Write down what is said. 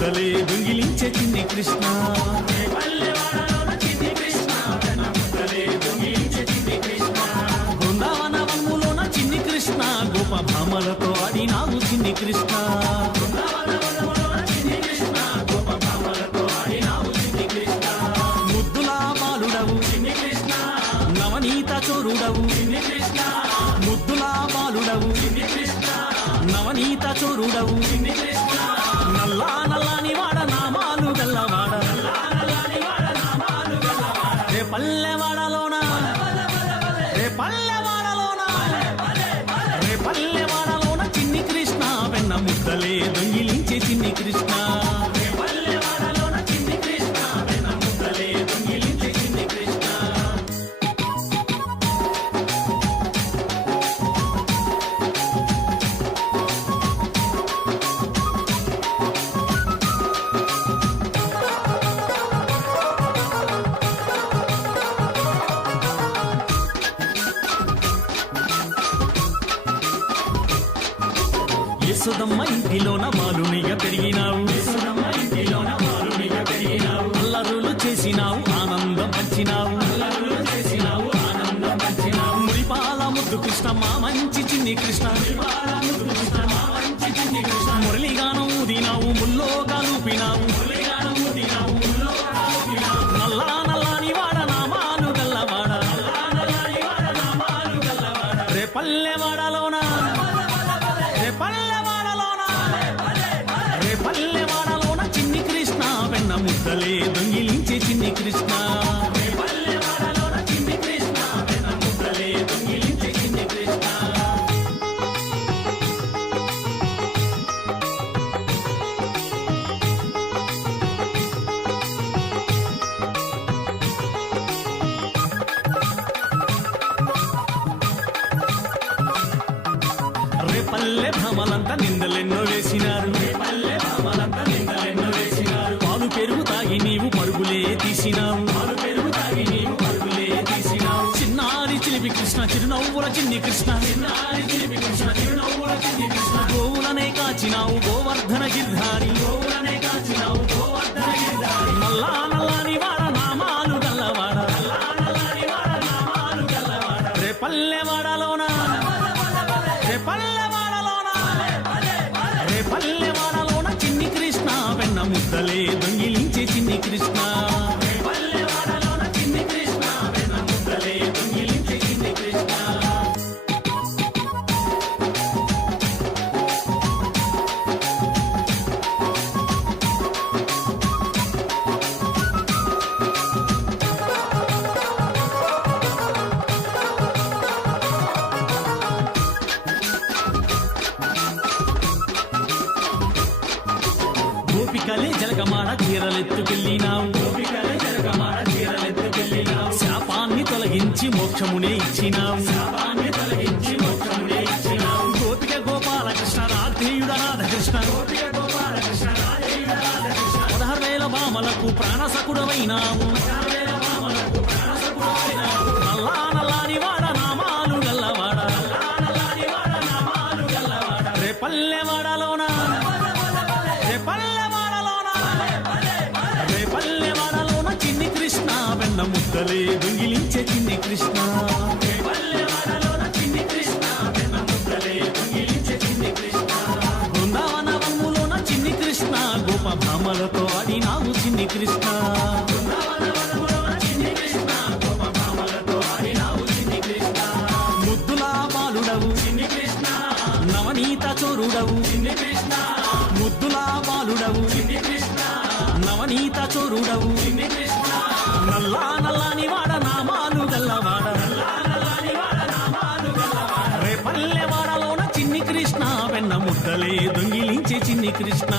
ముద్దలే దొంగిలించే చిన్ని కృష్ణ. బృందావన వనములోన చిన్ని కృష్ణ. గోప భామలతో ఆడి నాగు చిన్ని కృష్ణ. ముద్దులా బాలుడవు నవనీత చోరుడవు చిన్ని కృష్ణ. ముద్దులా బాలుడవు నవనీత చోరుడవు వెన్న యశోదమ్మ ఇంటిలోన బాలునిగా పెరిగినావు. అల్లరులు చేసినావు ఆనందం పంచినావు. చేసినావు ఆనందం మురిపాల ముద్దు కృష్ణ మా మంచి చిన్ని కృష్ణ. మురళిగానం ఊదినావు ముల్లో కలుపినావు మురళిగానం నల్లా నల్లాని వాడ. గల్లవాడ రే దొంగిలించే చిన్ని కృష్ణ. పల్లె భ్రమలంతా నిందలెన్నో వేసినారు. పరుగులే తీసినావు చిన్నారి చిలిపి కృష్ణ చిరునవ్వుల చిన్ని కృష్ణ. చిన్నారి కృష్ణ చిన్ని కృష్ణ గోవులనే కాచినావు గోవర్ధన గిర్ధారి. గోవులనే నల్లా నల్లాని వాడ నామాలు గల్లవాడ. రేపల్లె వాడలోన రేపల్లె వాడలోన రేపల్లె వాడలోన చిన్ని కృష్ణ వెన్న ముద్దలే దొంగిలించే గోపికలే జలగమాడ చీరలెత్తుకెళ్ళినావు గోపికలే జలగమాడ చీరలెత్తుకెళ్ళినావు శాపాన్ని తొలగించి మోక్షమునే ఇచ్చినావు. శాపాన్ని తొలగించి మోక్షమునే ఇచ్చినావు. గోపిక గోపాలకృష్ణ రాధేయుడ రాధకృష్ణ. గోపిక గోపాలకృష్ణ రాధేయుడ రాధకృష్ణ. పదహారు వేల బామలకు ప్రాణసకుడవైనావు ముద్దలే దొంగిలించే చిన్ని కృష్ణ. రే చిన్ని కృష్ణ. చిన్ని కృష్ణ బృందావన వనములోన చిన్ని కృష్ణ. గోప భామలతో ఆడినావు చిన్ని కృష్ణ బృందావన వనములోన చిన్ని కృష్ణ గోప భామలతో నీత చోరుడవు నల్లా నల్లాని వాడ నామాలు గల్లవాడ. రే పల్లెవాడలోన చిన్ని కృష్ణ వెన్న ముద్దలే దొంగిలించే చిన్ని కృష్ణ.